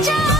Chao.